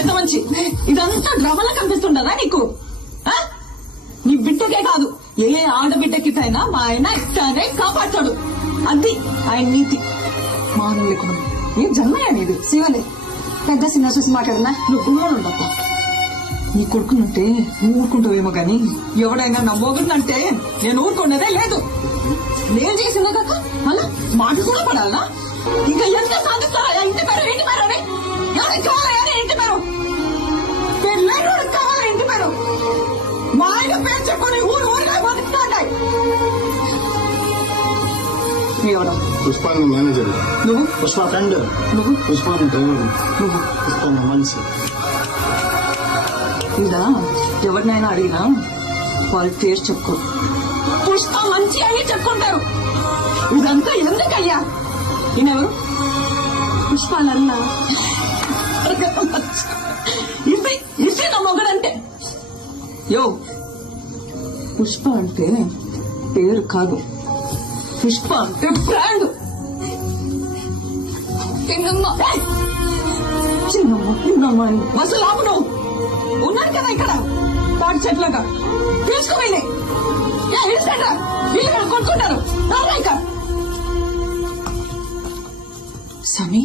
పెద్ద మంచి ఇదంతా డ్రామాలా కనిపిస్తుండదా నీకు? నీ బిడ్డకే కాదు ఏ ఆడబిడ్డకిటైనా మా ఆయన ఇట్టానే కాపాడతాడు. అది ఆయన నీతి. మానవ లేకుండా ఏ జన్మయ్యా నీది? శివలే పెద్ద సినిమా చూసి మాట్లాడున్నా. నువ్వు గుమ్మలు ఉండప్ప. నీ కొడుకునంటే నువ్వు ఊరుకుంటావేమో గాని ఎవడైనా నా మొగుడినంటే నేను ఊరుకున్నదే లేదు. నేను చేసిందో కాక మళ్ళా మాట కూడా పడాలనా? ఇంకా ఎంత సాధిస్తారా? ఇంటి పేరు ఇంటి పేరు అని ఎవరికి కావాలా? ఇంటి పేరు పెళ్ళైనోడు కావాలా? ఇంటి పేరు మా ఆయన పేరు చెప్పుకొని ఊరు ఊరుగా బతుకుతాయి. ఎవరు? పుష్ప మేనేజర్. నువ్వు? పుష్ప ఫ్రెండ్. నువ్వు? పుష్ప డ్రైవర్. నువ్వు? పుష్ప మనిషి. ఇదా ఎవరినైనా అడిగినా వాళ్ళ పేరు చెప్పుకో. పుష్ప మంచి అని చెప్పుకుంటారు. ఇదంతా ఎందుకయ్యా? ఈయనెవరు? పుష్పాలన్నా ఇది ఇది నా మొగడంటే. యో పుష్ప అంటే పేరు కాదు, పుష్ప అంటే బ్రాండ్. చిన్నమ్మ అసలు ఆపు. నువ్వు ఉన్నారు కదా ఇక్కడ తాటి చెట్లుగా తీసుకోవాలి. వీళ్ళు కొనుక్కుంటారు. సమీ